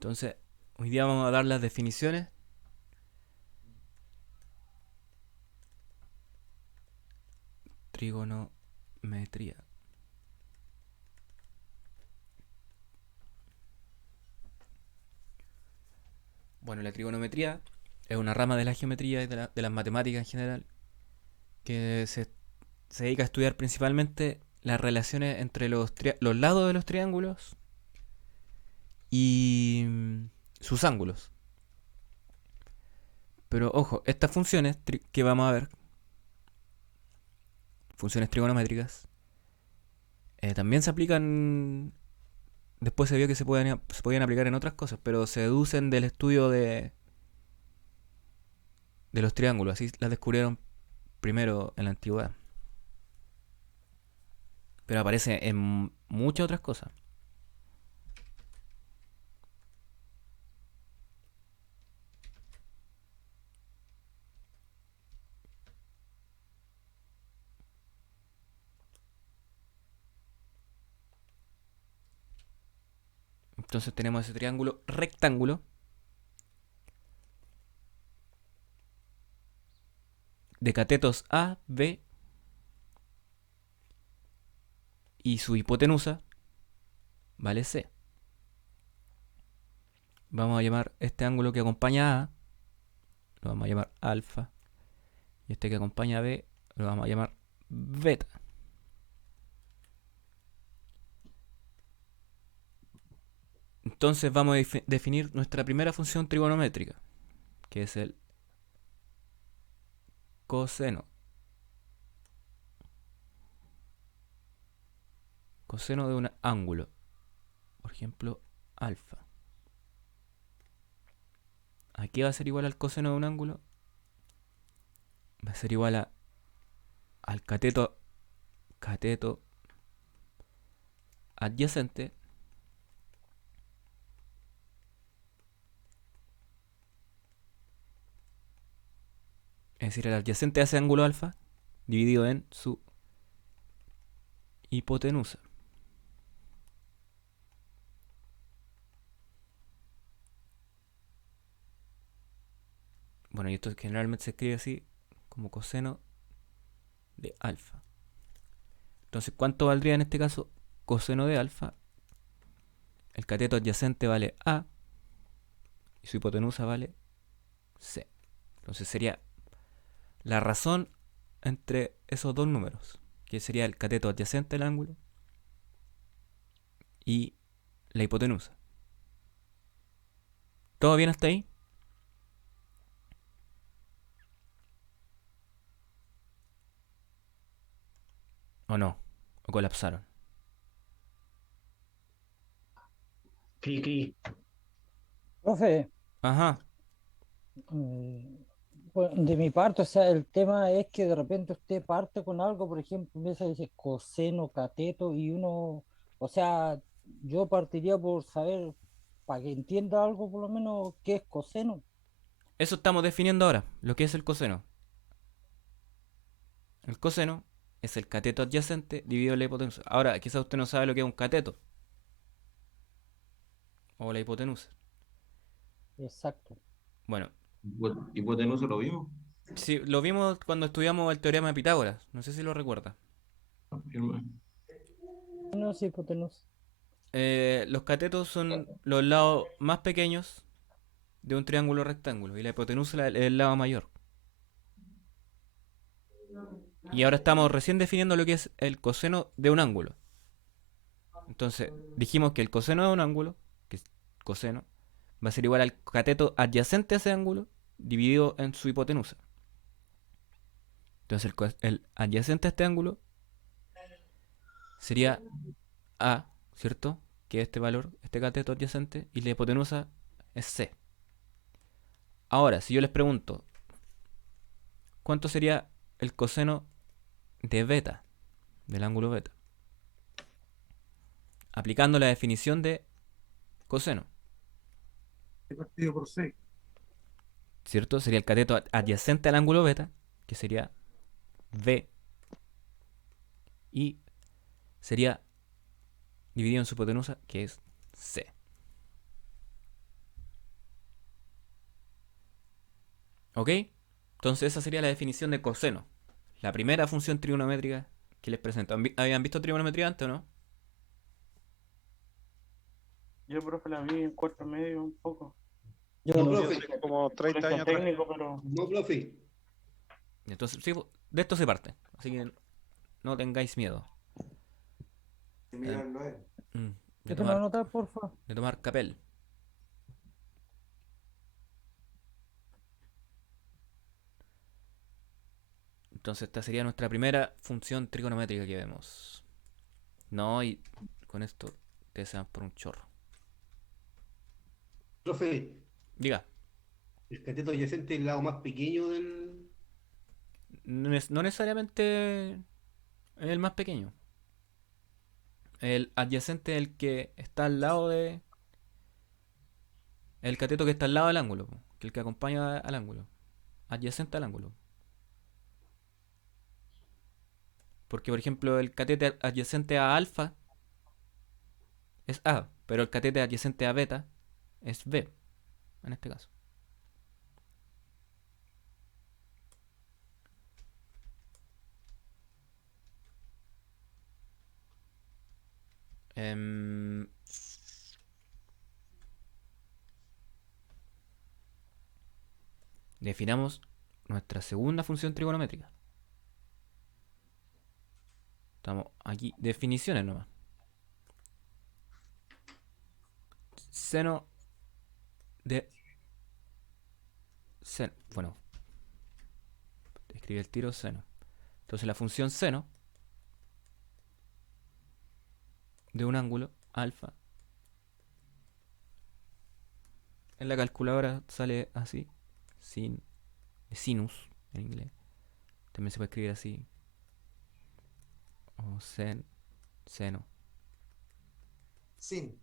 Entonces, hoy día vamos a dar las definiciones. Trigonometría. Bueno, la trigonometría es una rama de la geometría y de las matemáticas en general que se dedica a estudiar principalmente las relaciones entre los lados de los triángulos y sus ángulos. Pero ojo, estas funciones que vamos a ver, funciones trigonométricas, también se aplican. Después se vio que se podían aplicar en otras cosas, pero se deducen del estudio de los triángulos. Así las descubrieron primero en la antigüedad. Pero aparece en muchas otras cosas. Entonces tenemos ese triángulo rectángulo de catetos A, B y su hipotenusa vale C. Vamos a llamar este ángulo que acompaña a A, lo vamos a llamar alfa. Y este que acompaña a B, lo vamos a llamar beta. Entonces vamos a definir nuestra primera función trigonométrica, que es el coseno. Coseno de un ángulo. Por ejemplo, alfa. ¿A qué va a ser igual al coseno de un ángulo? Va a ser igual al cateto adyacente, es decir, el adyacente a ese ángulo alfa, dividido en su hipotenusa. Bueno, y esto generalmente se escribe así, como coseno de alfa. Entonces, ¿cuánto valdría en este caso coseno de alfa? El cateto adyacente vale A y su hipotenusa vale C. Entonces sería la razón entre esos dos números, que sería el cateto adyacente al ángulo y la hipotenusa. ¿Todo bien hasta ahí? ¿O no? ¿O colapsaron? Friki. Profe, Ajá. mm, pues, de mi parte, o sea, el tema es que de repente usted parte con algo, por ejemplo, empieza a decir coseno, cateto, y uno, o sea, yo partiría por saber, para que entienda algo por lo menos, qué es coseno. Eso estamos definiendo ahora, lo que es el coseno. El coseno es el cateto adyacente dividido en la hipotenusa. Ahora, quizás usted no sabe lo que es un cateto o la hipotenusa. Exacto. Bueno, Hipotenusa lo vimos. sí, lo vimos cuando estudiamos el teorema de Pitágoras. No sé si lo recuerda. Afirma. No es hipotenusa. Los catetos son los lados más pequeños de un triángulo rectángulo y la hipotenusa es el lado mayor. Y ahora estamos recién definiendo lo que es el coseno de un ángulo. Entonces, dijimos que el coseno de un ángulo, que es coseno, va a ser igual al cateto adyacente a ese ángulo dividido en su hipotenusa. Entonces, el adyacente a este ángulo sería A, ¿cierto? Que es este valor, este cateto adyacente, y la hipotenusa es C. Ahora, si yo les pregunto, ¿cuánto sería el coseno de beta, del ángulo beta? Aplicando la definición de coseno, Partido por 6. ¿cierto? Sería el cateto adyacente al ángulo beta, que sería B, y sería dividido en su hipotenusa, que es C. ¿Ok? Entonces esa sería la definición de coseno. La primera función trigonométrica que les presento. ¿Habían visto trigonometría antes o no? Yo, profe, la vi en cuarto medio un poco. Yo No, no. Yo profe, soy Como 30 colegio años atrás. técnico, pero no, profe. Entonces, sí, de esto se parte. Así que no tengáis miedo. Mirando, Mm, de Déjame tomar, anotar, porfa. de tomar capel. Entonces esta sería nuestra primera función trigonométrica que vemos. No, y con esto te se van por un chorro. Profe, Diga, el cateto adyacente es el lado más pequeño del. no necesariamente el más pequeño. El adyacente es el que está al lado de... El cateto que está al lado del ángulo, po, que el que acompaña al ángulo. Adyacente al ángulo. Porque, por ejemplo, el catete adyacente a alfa es A, pero el catete adyacente a beta es B, en este caso. Em, definamos nuestra segunda función trigonométrica. Estamos aquí, definiciones nomás. Seno de... bueno, escribe el tiro seno. Entonces la función seno de un ángulo alfa en la calculadora sale así, sin sinus en inglés. También se puede escribir así, o seno. Sin.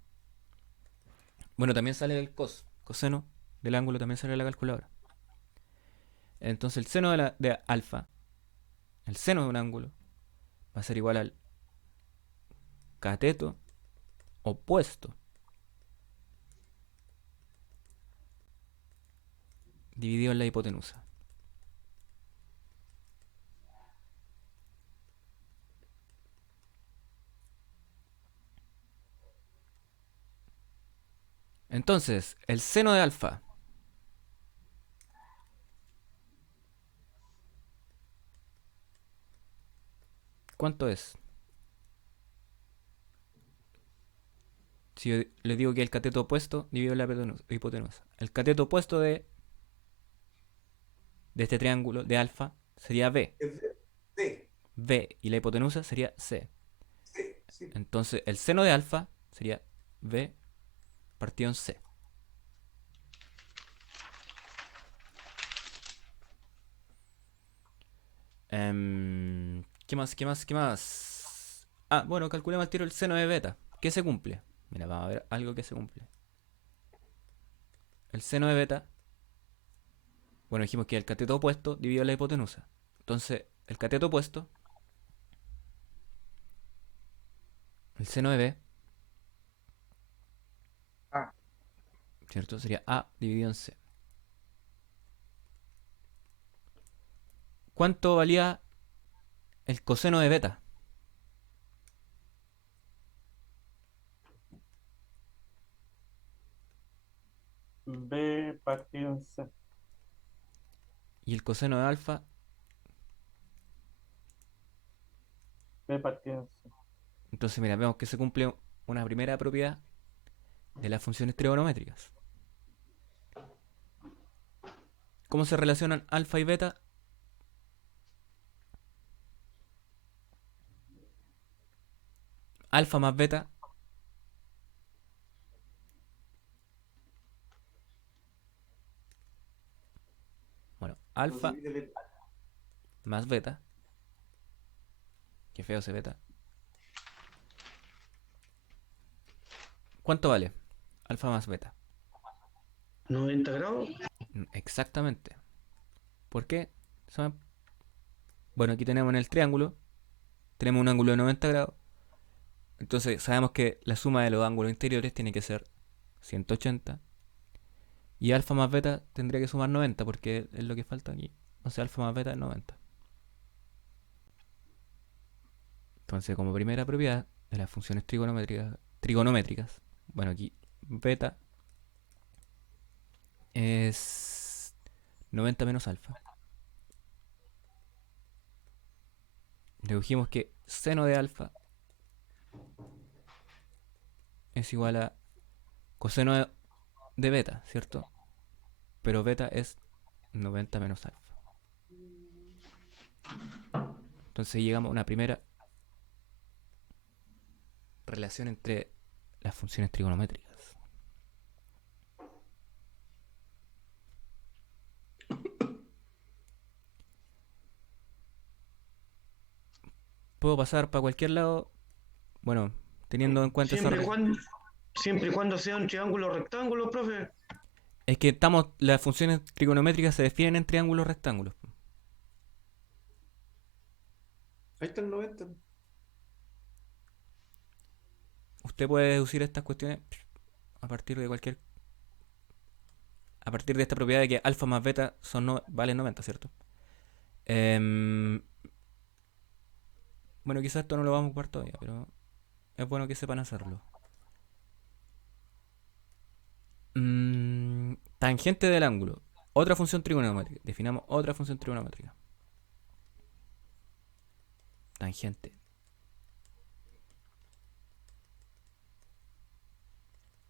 Bueno, también sale el coseno del ángulo también sale en la calculadora. Entonces el seno de alfa, el seno de un ángulo, va a ser igual al cateto opuesto dividido en la hipotenusa. Entonces, el seno de alfa ¿cuánto es? Si yo le digo que el cateto opuesto dividido en la hipotenusa. El cateto opuesto de este triángulo de alfa sería B. D. B y la hipotenusa sería C. C. Sí. Entonces, el seno de alfa sería B partido en C. ¿Qué más? ¿Qué más? ¿Qué más? Ah, bueno, calculemos al tiro el seno de beta. ¿Qué se cumple? Mira, vamos a ver algo que se cumple. El seno de beta, bueno, dijimos que el cateto opuesto dividido en la hipotenusa. Entonces, el cateto opuesto, el seno de B, A. ¿cierto? Sería A dividido en C. ¿Cuánto valía el coseno de beta? B partido en C. Y el coseno de alfa, B partido en C. entonces mira, vemos que se cumple una primera propiedad de las funciones trigonométricas. ¿Cómo se relacionan alfa y beta? Alfa más beta bueno, alfa más beta, qué feo ese beta. ¿Cuánto vale? Alfa más beta. 90 grados. Exactamente. ¿Por qué? Bueno, aquí tenemos en el triángulo, tenemos un ángulo de 90 grados. Entonces sabemos que la suma de los ángulos interiores tiene que ser 180. Y alfa más beta tendría que sumar 90 porque es lo que falta aquí. Entonces alfa más beta es 90. Entonces, como primera propiedad de las funciones trigonométricas, bueno, aquí beta es 90 menos alfa. Dedujimos que seno de alfa es igual a coseno de beta, ¿cierto? Pero beta es 90 menos alfa. Entonces llegamos a una primera relación entre las funciones trigonométricas. Puedo pasar para cualquier lado, bueno, teniendo en cuenta esa... Siempre y cuando sea un triángulo rectángulo, profe. Es que las funciones trigonométricas se definen en triángulos rectángulos. Ahí está el 90. Usted puede deducir estas cuestiones a partir de cualquier... A partir de esta propiedad de que alfa más beta valen 90, ¿cierto? Bueno, quizás esto no lo vamos a ocupar todavía, pero es bueno que sepan hacerlo. Tangente del ángulo. Otra función trigonométrica. Definamos otra función trigonométrica. Tangente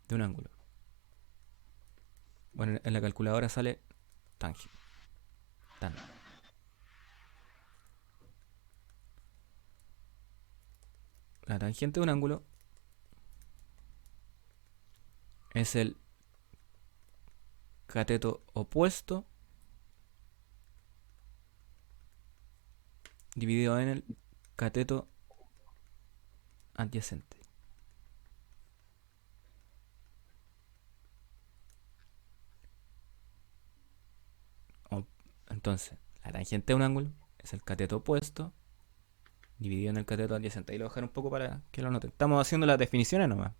de un ángulo. Bueno, en la calculadora sale tangente. Tan. La tangente de un ángulo es el cateto opuesto dividido en el cateto adyacente. Entonces, la tangente de un ángulo es el cateto opuesto dividido en el cateto adyacente. Ahí lo voy a dejar un poco para que lo noten. Estamos haciendo las definiciones nomás.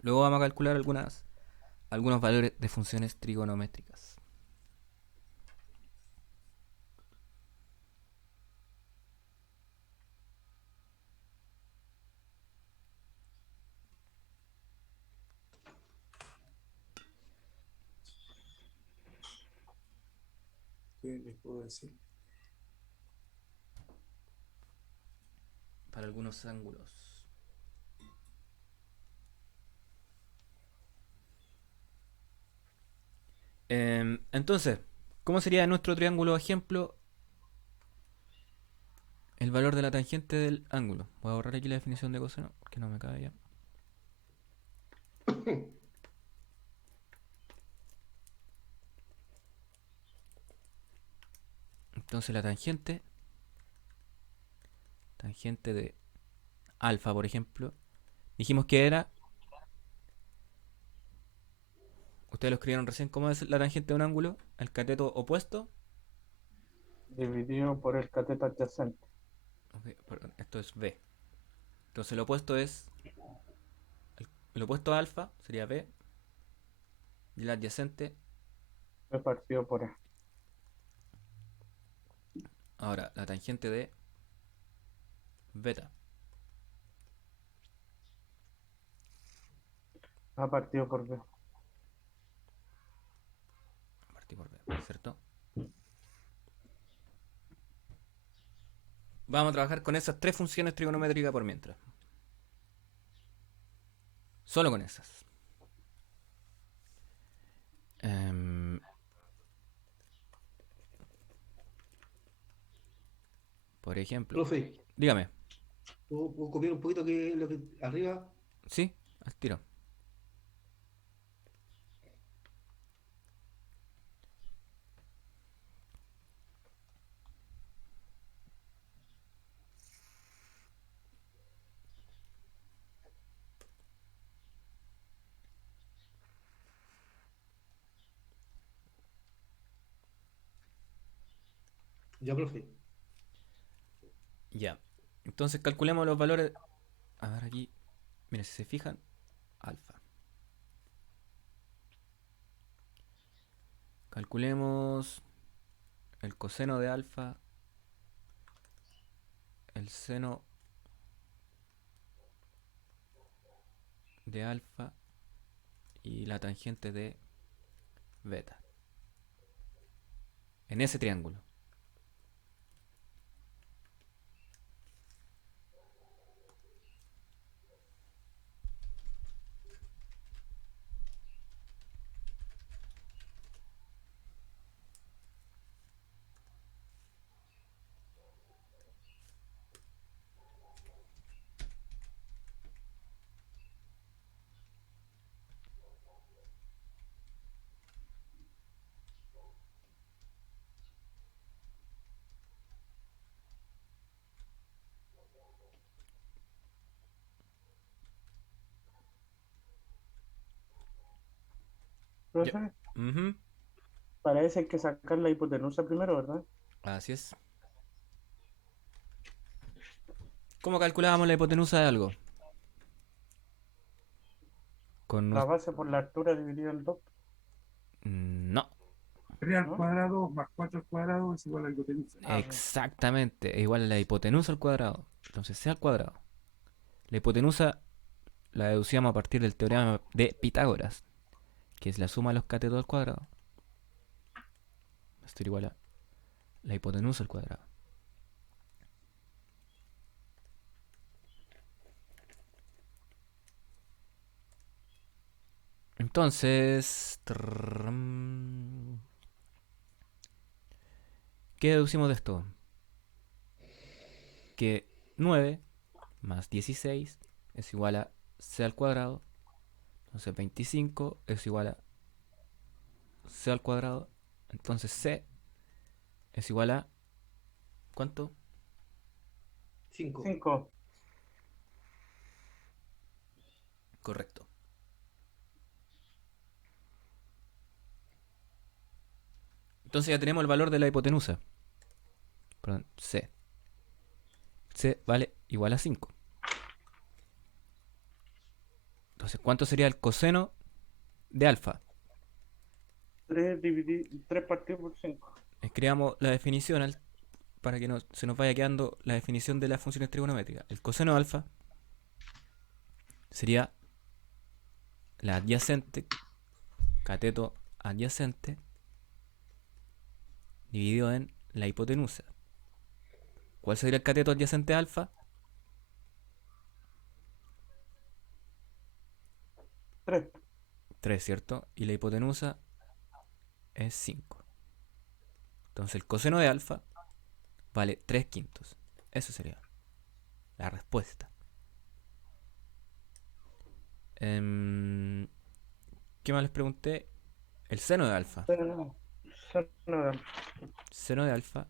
Luego vamos a calcular algunos valores de funciones trigonométricas. ¿Qué les puedo decir? Para algunos ángulos. Entonces, ¿cómo sería nuestro triángulo ejemplo el valor de la tangente del ángulo? Voy a borrar aquí la definición de coseno, que no me cabe ya. Entonces la tangente de alfa, por ejemplo, dijimos que era... Ustedes lo escribieron recién, ¿cómo es la tangente de un ángulo? El cateto opuesto. Dividido por el cateto adyacente. Okay, perdón, esto es B. Entonces el opuesto es... El opuesto a alfa sería B. Y el adyacente... B partido por A. Ahora, la tangente de beta. A partido por B. A partir por B, ¿cierto? Vamos a trabajar con esas tres funciones trigonométricas por mientras. Solo con esas. Por ejemplo, Profe, dígame. ¿puedo copiar un poquito que lo que arriba? ¿Sí? Al tiro. Ya, profe. Ya. Entonces calculemos los valores. A ver aquí. Miren, si se fijan, alfa. Calculemos el coseno de alfa, el seno de alfa y la tangente de beta en ese triángulo. Profe, Ujú, parece que hay que sacar la hipotenusa primero, ¿verdad? así es. ¿Cómo calculábamos la hipotenusa de algo? Con La base por la altura dividida en 2, No, 3 al ¿no? cuadrado más 4 al cuadrado es igual a la hipotenusa. exactamente. Es igual a la hipotenusa al cuadrado. Entonces, c al cuadrado. La hipotenusa la deducíamos a partir del teorema de Pitágoras, que es la suma de los catetos al cuadrado. Esto es igual a la hipotenusa al cuadrado. Entonces, ¿qué deducimos de esto? Que 9 más 16 es igual a c al cuadrado. Entonces 25 es igual a c al cuadrado. Entonces c es igual a... ¿Cuánto? 5. 5. Correcto. Entonces ya tenemos el valor de la hipotenusa. Perdón, c. C vale igual a 5. Entonces, ¿cuánto sería el coseno de alfa? 3 partido por 5. Escribamos la definición para que se nos vaya quedando la definición de las funciones trigonométricas. El coseno de alfa sería la adyacente, cateto adyacente, dividido en la hipotenusa. ¿Cuál sería el cateto adyacente a alfa? 3. 3, ¿cierto? Y la hipotenusa es 5. Entonces el coseno de alfa vale 3 quintos. Eso sería la respuesta. ¿Qué más les pregunté? El seno de alfa. Seno de alfa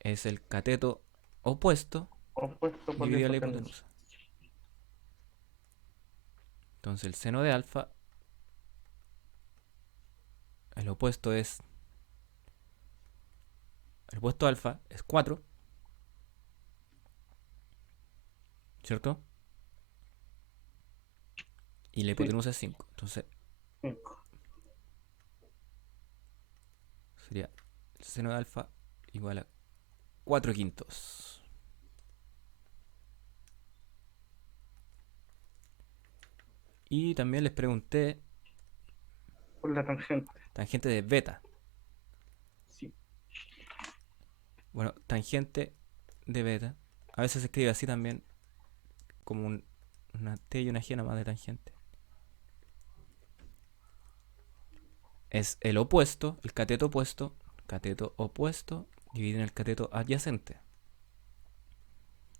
es el cateto opuesto Opuesto por la dividido a la hipotenusa. hipotenusa. Entonces el seno de alfa, el opuesto es... El opuesto a alfa es 4, ¿cierto? Y la hipotenusa es 5. Entonces 5. sería el seno de alfa igual a 4 quintos. Y también les pregunté Por la tangente. tangente de beta. Sí. Bueno, tangente de beta. A veces se escribe así también, como una T y una G nada más de tangente. Es el opuesto, el cateto opuesto, dividido en el cateto adyacente.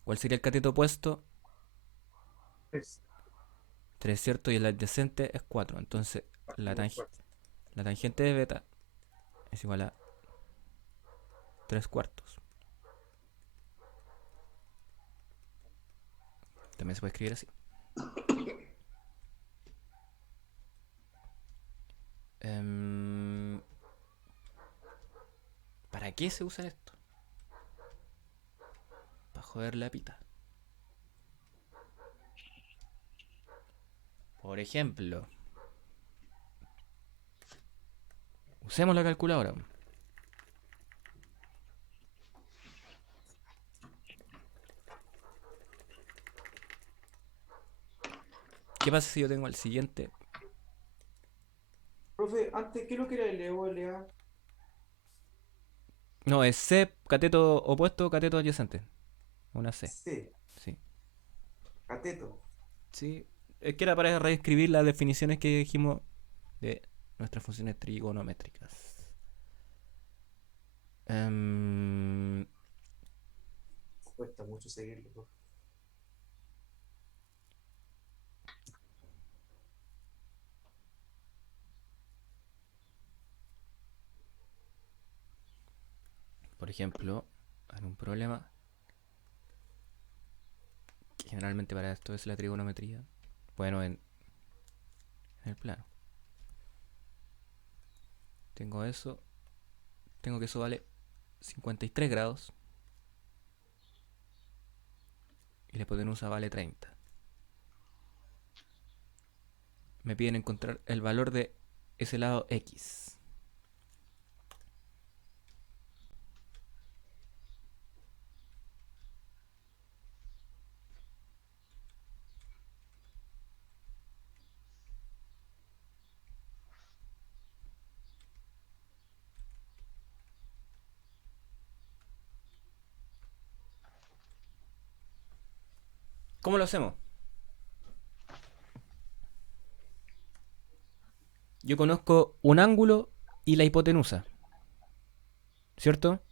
¿Cuál sería el cateto opuesto? Es 3, ¿cierto? Y el adyacente es 4. Entonces, la tangente de beta es igual a 3 cuartos. También se puede escribir así. ¿Para qué se usa esto? Para joder la pita. Por ejemplo, usemos la calculadora. ¿Qué pasa si yo tengo el siguiente? Profe, antes, ¿qué es lo que era LA? No, es C, cateto opuesto, cateto adyacente. Una C, C, sí. cateto. Sí, es que era para reescribir las definiciones que dijimos de nuestras funciones trigonométricas. Em, Cuesta mucho seguirlo, profe. por ejemplo, en un problema, que generalmente para esto es la trigonometría, bueno, en el plano. Tengo eso, tengo que eso vale 53 grados y la hipotenusa vale 30. Me piden encontrar el valor de ese lado X. ¿Cómo lo hacemos? Yo conozco un ángulo y la hipotenusa, ¿cierto?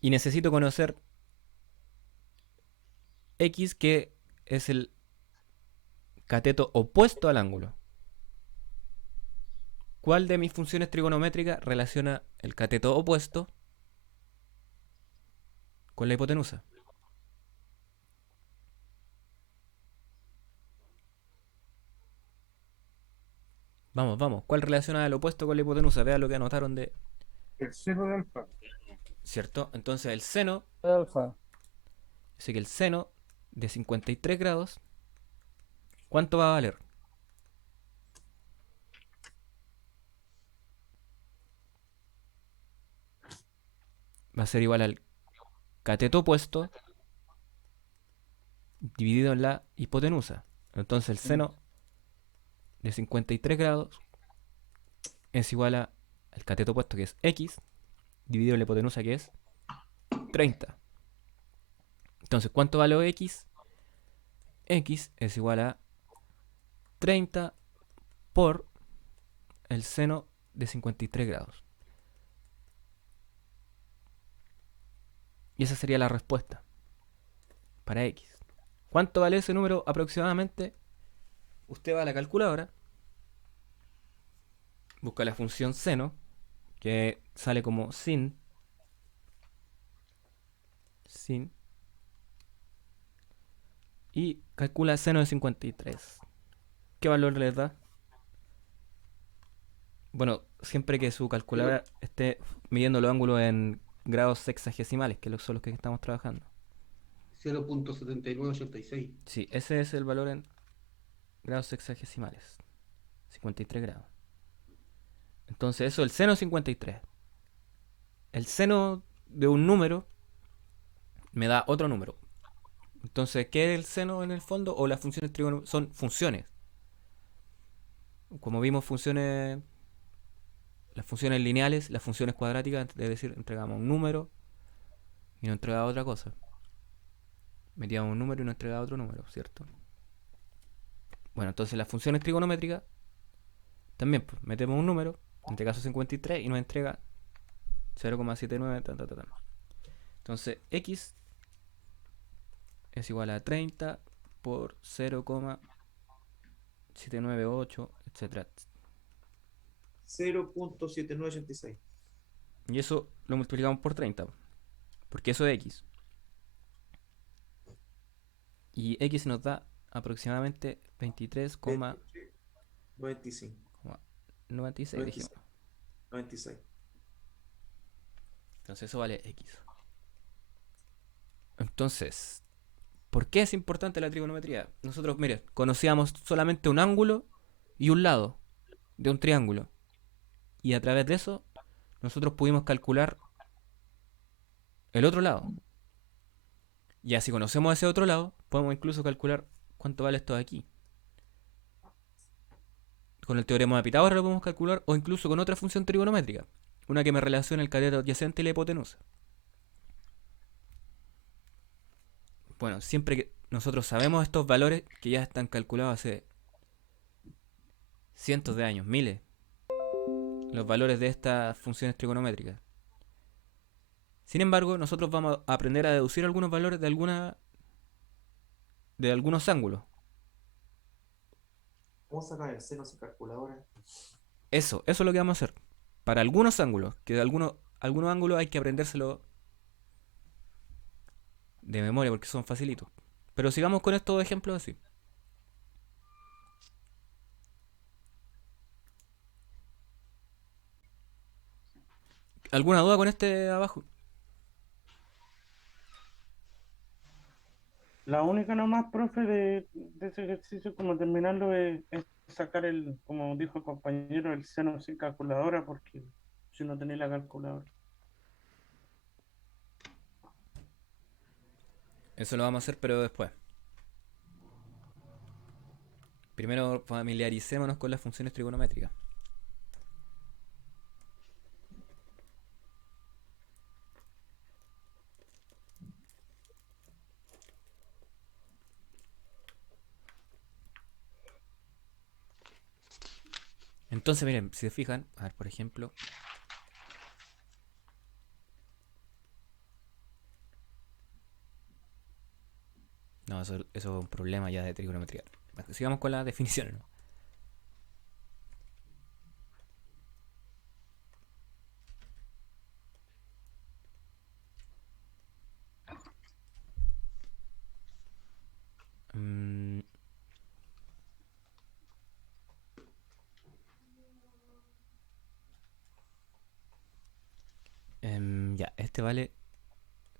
Y necesito conocer X, que es el cateto opuesto al ángulo. ¿Cuál de mis funciones trigonométricas relaciona el cateto opuesto con la hipotenusa? Vamos, vamos. ¿Cuál relaciona el opuesto con la hipotenusa? Vean lo que anotaron de... El seno de alfa. ¿Cierto? Entonces el seno, Alfa. así que el seno de 53 grados, ¿cuánto va a valer? Va a ser igual al cateto opuesto dividido en la hipotenusa. Entonces el seno de 53 grados es igual al cateto opuesto, que es X, dividido en la hipotenusa, que es 30. Entonces, ¿cuánto vale X? X es igual a 30 por el seno de 53 grados. Y esa sería la respuesta para X. ¿Cuánto vale ese número aproximadamente? Usted va a la calculadora, busca la función seno, que sale como sin, y calcula el seno de 53. ¿Qué valor les da? Bueno, siempre que su calculadora esté midiendo los ángulos en grados sexagesimales, que son los que estamos trabajando. 0.7986. Sí, ese es el valor en grados sexagesimales. 53 grados. Entonces eso, el seno de 53. El seno de un número me da otro número. Entonces, ¿qué es el seno en el fondo? O las funciones trigonométricas son funciones. Como vimos, funciones, las funciones lineales, las funciones cuadráticas, es decir, entregamos un número y nos entregaba otra cosa. Metíamos un número y nos entregaba otro número, ¿cierto? Bueno, entonces las funciones trigonométricas también, pues, metemos un número, en este caso 53, y nos entrega 0,79. Entonces, X es igual a 30 por 0,798, etc. 0.7986. Y eso lo multiplicamos por 30, porque eso es X. Y X nos da aproximadamente 23,96, 95. dijimos. 96. Entonces eso vale X. Entonces, ¿por qué es importante la trigonometría? Nosotros, mire, conocíamos solamente un ángulo y un lado de un triángulo. Y a través de eso, nosotros pudimos calcular el otro lado. Y así conocemos ese otro lado, podemos incluso calcular cuánto vale esto de aquí. Con el teorema de Pitágoras lo podemos calcular, o incluso con otra función trigonométrica, una que me relaciona el cateto adyacente y la hipotenusa. Bueno, siempre que nosotros sabemos estos valores que ya están calculados hace cientos de años, miles, los valores de estas funciones trigonométricas. Sin embargo, nosotros vamos a aprender a deducir algunos valores de algunos ángulos. ¿Cómo sacar el seno sin calculadora? Eso es lo que vamos a hacer. Para algunos ángulos, que de algunos ángulos hay que aprendérselo de memoria porque son facilitos. Pero sigamos con estos ejemplos así. ¿Alguna duda con este abajo? La única nomás, profe, de ese ejercicio, como terminarlo, es sacar como dijo el compañero, el seno sin calculadora, porque si no tenéis la calculadora. Eso lo vamos a hacer, pero después. Primero familiaricémonos con las funciones trigonométricas. Entonces, miren, si se fijan, a ver, por ejemplo, no, eso es un problema ya de trigonometría. Sigamos con las definiciones, ¿no? Mm, ya, este vale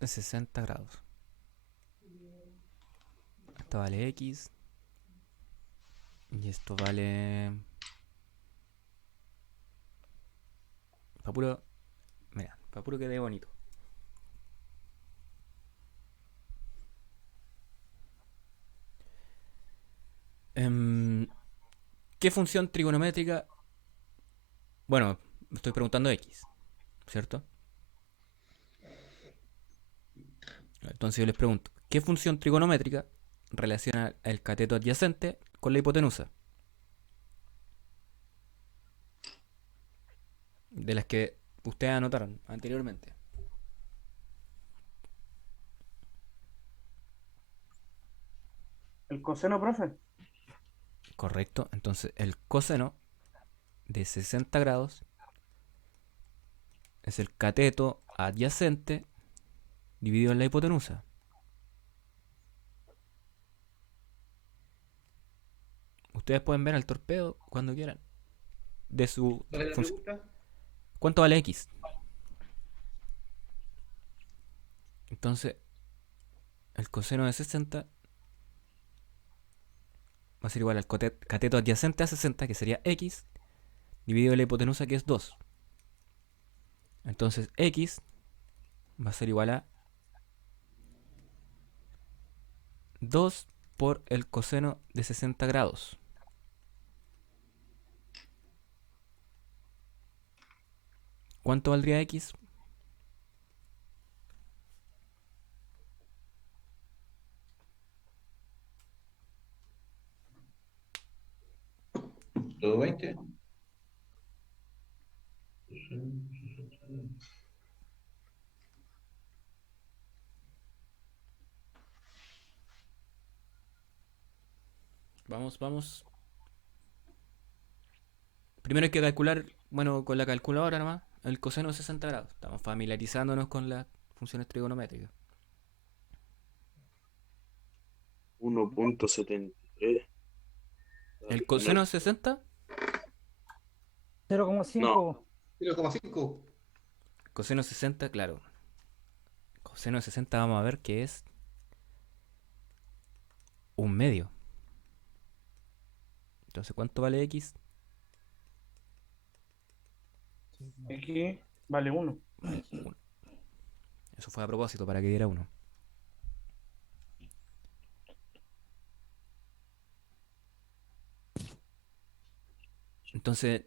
60 grados. Esto vale X. Y esto vale... Pa' puro... Mira, pa' puro que quede bonito. ¿Qué función trigonométrica? Bueno, me estoy preguntando X, ¿cierto? Entonces yo les pregunto, ¿qué función trigonométrica relaciona el cateto adyacente con la hipotenusa? De las que ustedes anotaron anteriormente. ¿El coseno, profe? Correcto, entonces el coseno de 60 grados es el cateto adyacente dividido en la hipotenusa. Ustedes pueden ver al torpedo cuando quieran. De su ¿Cuál es la función. pregunta? ¿Cuánto vale X? Entonces, el coseno de 60 va a ser igual al cateto adyacente a 60, que sería X, dividido en la hipotenusa, que es 2. Entonces, X va a ser igual a 2 por el coseno de 60 grados. ¿Cuánto valdría X? ¿Todo 20? Vamos. Primero hay que calcular, bueno, con la calculadora nomás, el coseno de 60 grados. Estamos familiarizándonos con las funciones trigonométricas. 1.73. ¿El coseno de 60? 0,5. 0,5. Coseno de 60, claro. Coseno de 60 vamos a ver que es un medio. Entonces, ¿cuánto vale x? X vale 1. Eso fue a propósito, para que diera 1. Entonces,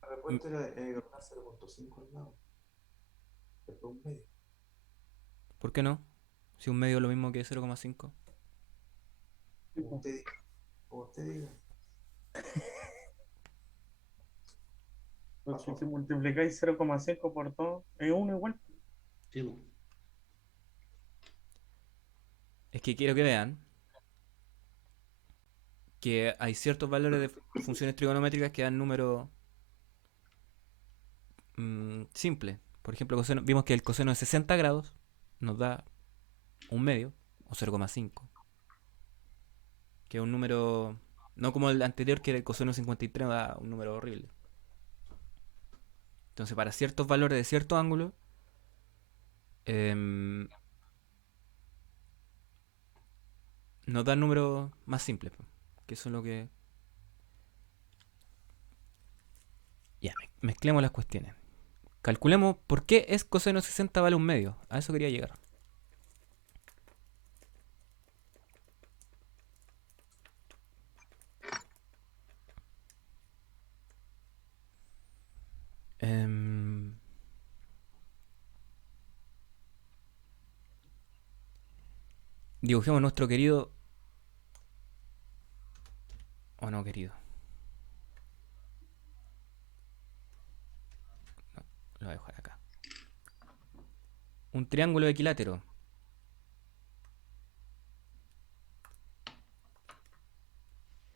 La respuesta era agregar 0.5 al lado. Después un medio. ¿por qué no? Si un medio es lo mismo que 0,5. Como usted diga. Como usted diga. Porque si multiplicáis 0,5 por 2, es 1 igual. Sí, po. Es que quiero que vean que hay ciertos valores de funciones trigonométricas que dan números simples. Por ejemplo, vimos que el coseno de 60 grados nos da un medio o 0,5. Que es un número, no como el anterior que era el coseno de 53, da un número horrible. Entonces, para ciertos valores de ciertos ángulos, nos dan números más simples. Que eso es lo que... Ya, mezclemos las cuestiones. Calculemos por qué es coseno de 60 vale un medio. A eso quería llegar. Dibujemos nuestro querido... O no querido. No, lo voy a dejar acá. Un triángulo equilátero.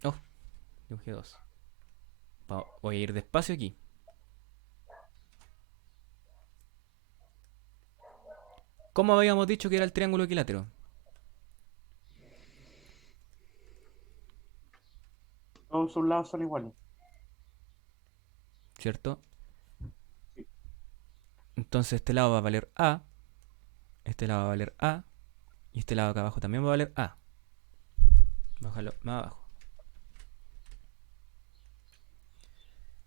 Oh, dibujé dos. Voy a ir despacio aquí. ¿Cómo habíamos dicho que era el triángulo equilátero? Todos sus lados son iguales. ¿Cierto? Entonces este lado va a valer A. Este lado va a valer A. Y este lado acá abajo también va a valer A. Bájalo más abajo.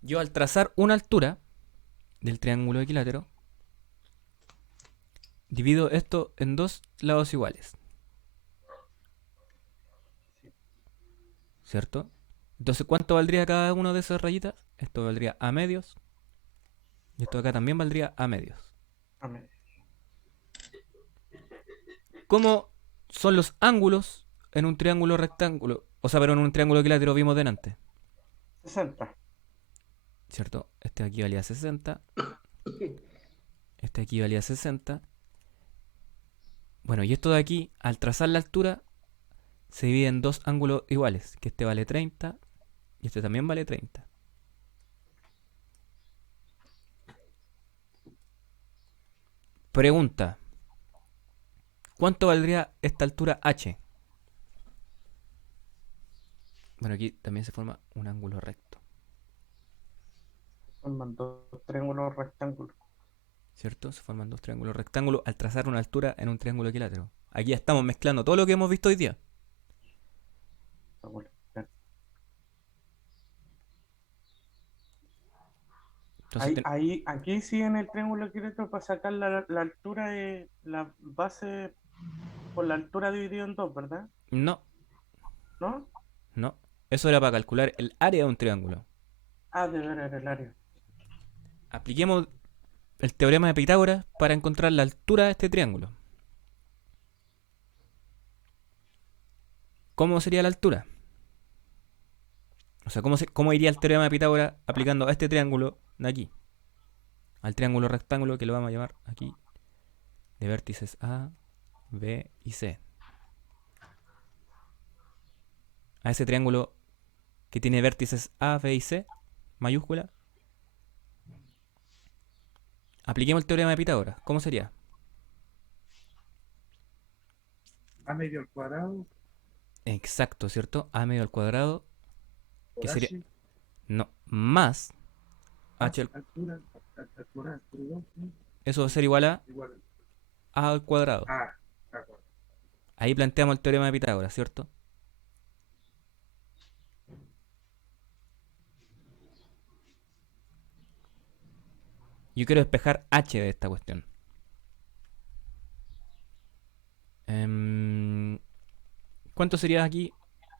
Yo al trazar una altura del triángulo equilátero, divido esto en dos lados iguales. ¿Cierto? Entonces, ¿cuánto valdría cada una de esas rayitas? Esto valdría A medios. Y esto acá también valdría A medios. Amén. ¿Cómo son los ángulos en un triángulo rectángulo? O sea, pero en un triángulo equilátero vimos delante. 60. ¿Cierto? Este aquí valía 60. Este aquí valía 60. Bueno, y esto de aquí, al trazar la altura, se divide en dos ángulos iguales. Que este vale 30 y este también vale 30. Pregunta. ¿Cuánto valdría esta altura h? Bueno, aquí también se forma un ángulo recto, Forman dos triángulos rectángulos. ¿cierto? Se forman dos triángulos rectángulos al trazar una altura en un triángulo equilátero. Aquí ya estamos mezclando todo lo que hemos visto hoy día. Entonces, Aquí sí en el triángulo equilátero para sacar la altura de la base por la altura dividido en dos, ¿verdad? no, ¿No? no. Eso era para calcular el área de un triángulo. Ah, de ver el área. Apliquemos el teorema de Pitágoras para encontrar la altura de este triángulo. ¿Cómo sería la altura? O sea, ¿cómo iría el teorema de Pitágoras aplicando a este triángulo de aquí? Al triángulo rectángulo que lo vamos a llamar aquí de vértices A, B y C. A ese triángulo que tiene vértices A, B y C, mayúscula, apliquemos el teorema de Pitágoras. ¿Cómo sería? A medio al cuadrado Exacto, ¿cierto? A medio al cuadrado, por que sería... H, No, más más H, altura, altura, ¿no? eso va a ser igual a Igual a al cuadrado. Ah, de acuerdo. Ahí planteamos el teorema de Pitágoras, ¿cierto? Yo quiero despejar h de esta cuestión. ¿Cuánto sería aquí?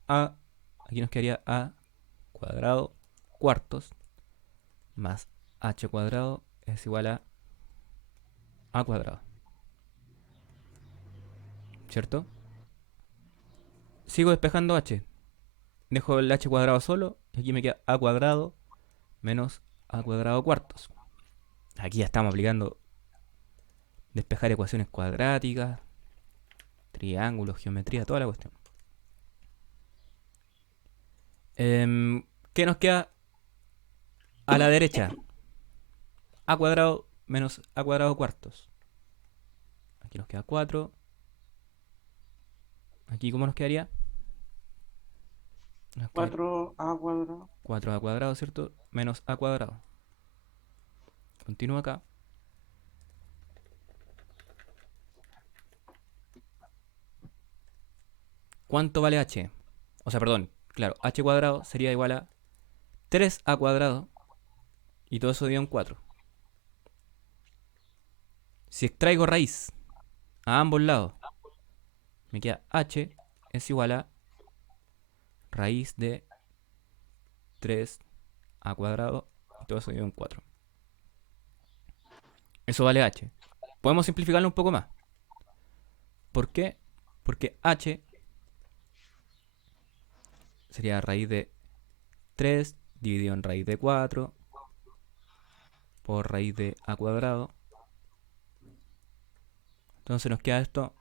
Aquí nos quedaría a cuadrado cuartos más h cuadrado es igual a cuadrado. ¿Cierto? Sigo despejando h. Dejo el h cuadrado solo y aquí me queda a cuadrado menos a cuadrado cuartos. Aquí ya estamos aplicando despejar ecuaciones cuadráticas, triángulos, geometría, toda la cuestión. ¿Qué nos queda a la derecha? A cuadrado menos a cuadrado cuartos. Aquí nos queda 4. Aquí, ¿cómo nos quedaría? Nos queda 4a cuadrado. 4a cuadrado, ¿cierto? Menos a cuadrado. Continúa acá. ¿Cuánto vale h? O sea, perdón, claro, h cuadrado sería igual a 3a cuadrado y todo eso dio en 4. Si extraigo raíz a ambos lados, me queda h es igual a raíz de 3a cuadrado y todo eso dio en 4. Eso vale h. Podemos simplificarlo un poco más. ¿Por qué? Porque h sería raíz de 3 dividido en raíz de 4 por raíz de a cuadrado. Entonces nos queda esto.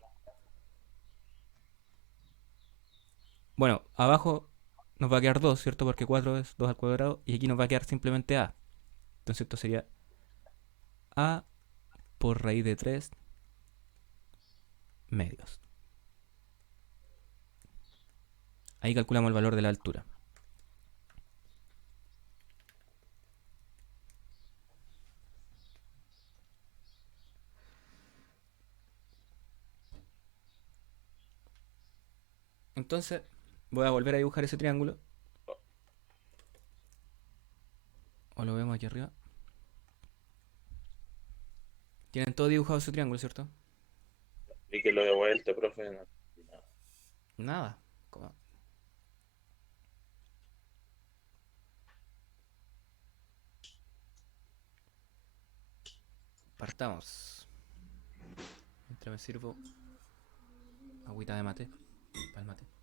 Bueno, abajo nos va a quedar 2, ¿cierto? Porque 4 es 2 al cuadrado. Y aquí nos va a quedar simplemente a. Entonces esto sería a por raíz de 3 medios. Ahí calculamos el valor de la altura. Entonces voy a volver a dibujar ese triángulo. O lo vemos aquí arriba. Tienen todo dibujado ese triángulo, ¿cierto? Y que lo de vuelta, profe. No. Nada. ¿Cómo? Partamos. Mientras me sirvo agüita de mate. Para el mate.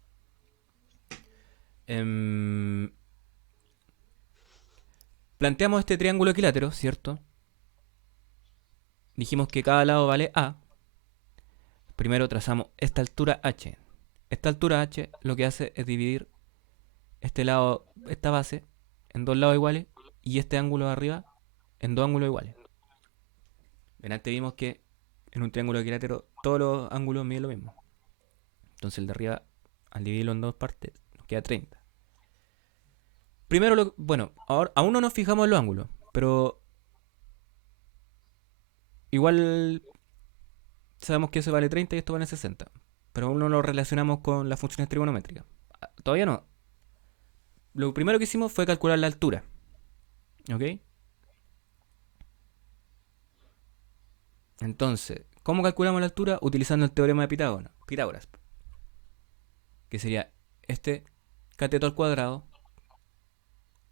Planteamos este triángulo equilátero, ¿cierto? Dijimos que cada lado vale a. Primero trazamos esta altura h. Esta altura h lo que hace es dividir este lado, esta base, en dos lados iguales y este ángulo de arriba en dos ángulos iguales. Antes vimos que en un triángulo equilátero todos los ángulos miden lo mismo. Entonces el de arriba, al dividirlo en dos partes, nos queda 30. Primero, bueno, ahora aún no nos fijamos en los ángulos, pero igual sabemos que eso vale 30 y esto vale 60. Pero aún no lo relacionamos con las funciones trigonométricas. Todavía no. Lo primero que hicimos fue calcular la altura. ¿Ok? Entonces, ¿cómo calculamos la altura? Utilizando el teorema de Pitágoras. Que sería este cateto al cuadrado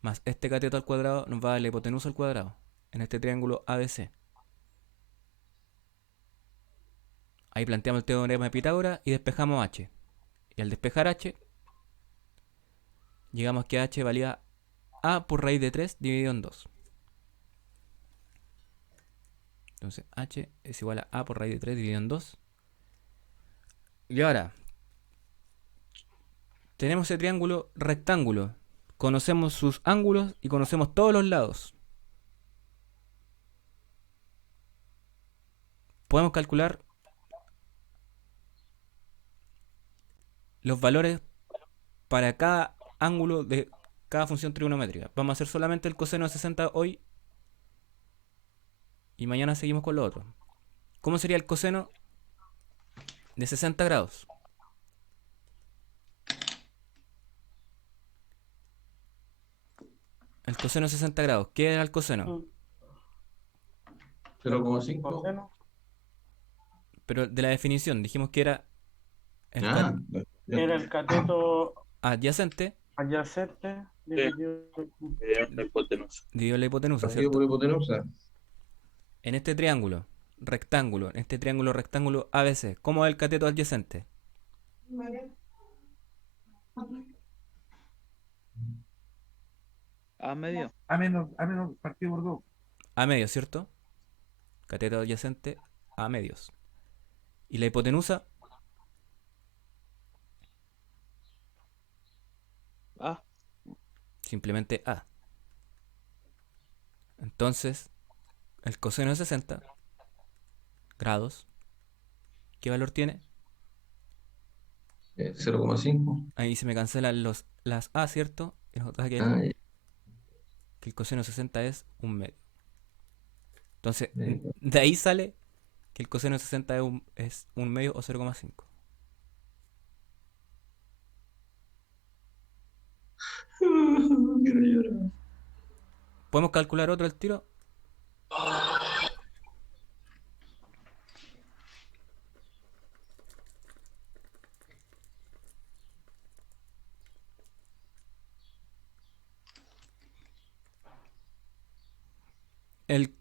más este cateto al cuadrado nos va a dar la hipotenusa al cuadrado en este triángulo ABC. Ahí planteamos el teorema de Pitágoras y despejamos h. Y al despejar h, llegamos que h valía a por raíz de 3 dividido en 2. Entonces h es igual a por raíz de 3 dividido en 2. Y ahora, tenemos el triángulo rectángulo. Conocemos sus ángulos y conocemos todos los lados. Podemos calcular los valores para cada ángulo de cada función trigonométrica. Vamos a hacer solamente el coseno de 60 hoy y mañana seguimos con lo otro. ¿Cómo sería el coseno? de 60 grados. El coseno de 60 grados. ¿Qué era el coseno? Mm. 0,5. Coseno. Pero de la definición, dijimos que era el Ah, Era el cateto adyacente adyacente dividido. La hipotenusa. dividido la hipotenusa, partido ¿cierto? por hipotenusa. En este triángulo rectángulo, en este triángulo rectángulo ABC, ¿cómo es el cateto adyacente? A medio. A menos partido por 2. A medio, ¿cierto? Cateto adyacente a medios. Y la hipotenusa, A. simplemente A. Entonces, el coseno de 60 grados, ¿qué valor tiene? 0,5. Ahí se me cancelan las A, ¿cierto? Y nos da que Ah, el coseno de 60 es un medio. Entonces, ya. de ahí sale que el coseno de 60 es un medio o 0,5. Quiero llorar. ¿Podemos calcular otro al tiro? El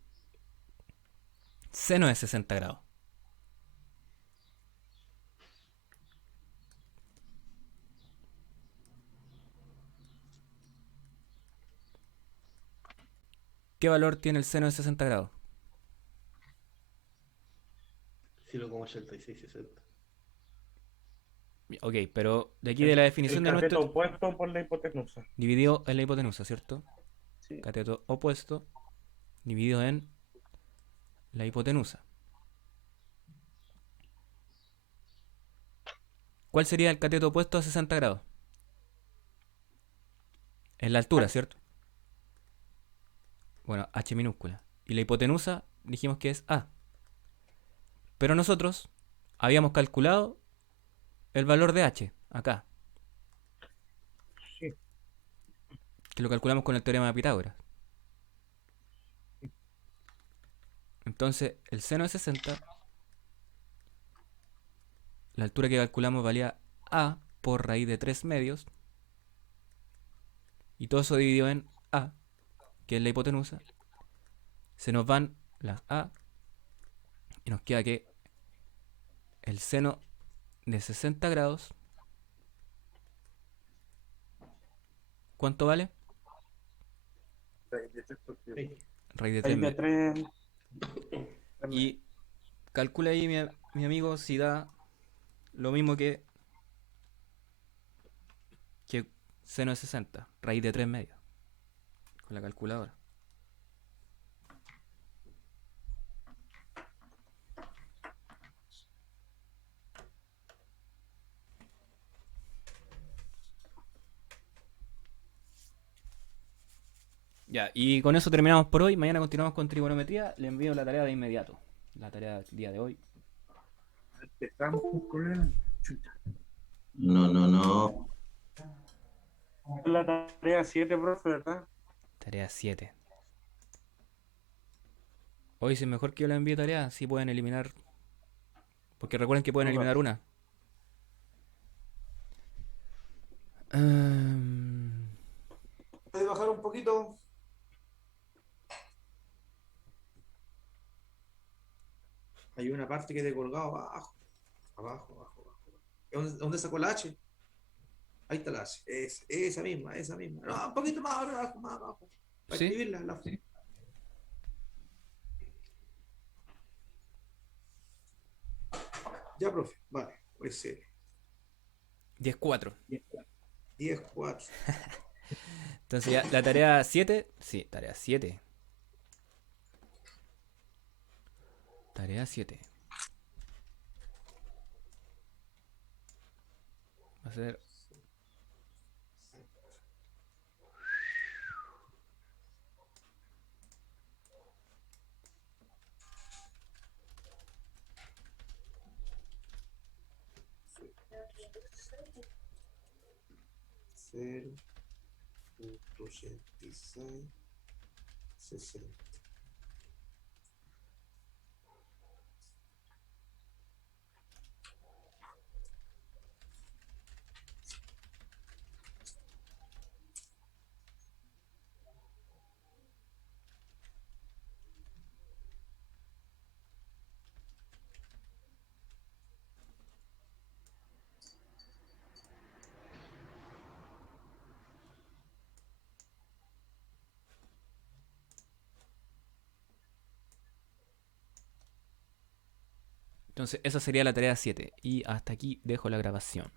seno de 60 grados. ¿Qué valor tiene el seno de 60 grados? 0,8660. Ok, pero de aquí de la definición de El cateto nuestro opuesto por la hipotenusa. dividido en la hipotenusa, ¿cierto? Sí. Cateto opuesto dividido en la hipotenusa. ¿Cuál sería el cateto opuesto a 60 grados? En la altura, ¿cierto? Bueno, h minúscula. Y la hipotenusa dijimos que es a. Pero nosotros habíamos calculado el valor de h, acá. Sí. Que lo calculamos con el teorema de Pitágoras. Entonces, el seno de 60, la altura que calculamos valía a por raíz de 3 medios. Y todo eso dividido en a, que es la hipotenusa. Se nos van las a y nos queda que el seno de 60 grados, ¿cuánto vale? Raíz de 3 Ahí de medios. 3. Y calcula ahí mi amigo si da lo mismo que seno de 60, raíz de 3 medios, con la calculadora. Ya, y con eso terminamos por hoy. Mañana continuamos con trigonometría. Le envío la tarea de inmediato. La tarea del día de hoy. Empezamos con un problema. Chucha. No. La tarea 7, profe, ¿verdad? Tarea 7. Hoy si es mejor que yo le envíe tarea, si pueden eliminar. Porque recuerden que pueden eliminar una. ¿Puede bajar un poquito? Hay una parte que te he colgado abajo. Abajo. ¿Dónde sacó la H? Ahí está la H. Esa misma. No, un poquito más abajo, más abajo. Para ¿Sí? escribirla. Sí. Ya, profe. Vale. Pues 10-4. 10-4. Entonces ya, la tarea 7. Sí, tarea 7. Tarea 7. Va a ser. 0.86 60. Entonces, esa sería la tarea 7. Y hasta aquí dejo la grabación.